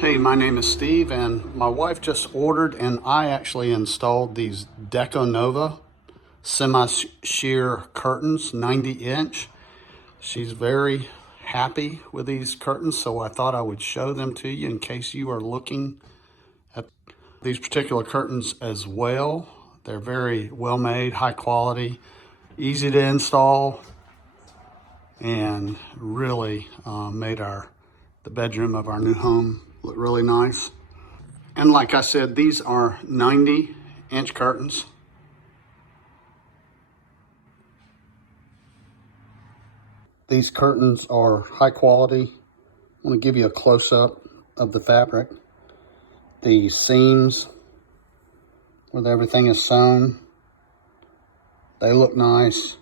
Hey, my name is Steve, and my wife just ordered and I actually installed these Deconovo semi-sheer curtains, 90-inch. She's very happy with these curtains, so I thought I would show them to you in case you are looking at these particular curtains as well. They're very well made, high quality, easy to install, and really made the bedroom of our new home look really nice. And like I said, these are 90-inch curtains. These curtains are high quality. I want to give you a close-up of the fabric. The seams where everything is sewn, they look nice.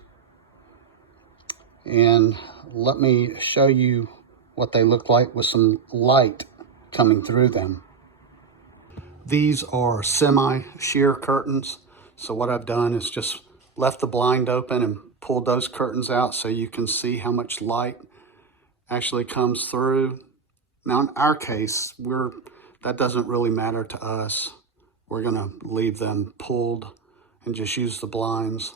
And let me show you what they look like with some light coming through them. These are semi-sheer curtains. So what I've done is just left the blind open and pulled those curtains out so you can see how much light actually comes through. Now in our case, that doesn't really matter to us. We're gonna leave them pulled and just use the blinds.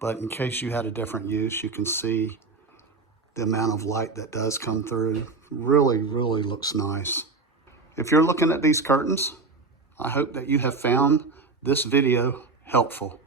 But in case you had a different use, you can see the amount of light that does come through. Really, really looks nice. If you're looking at these curtains, I hope that you have found this video helpful.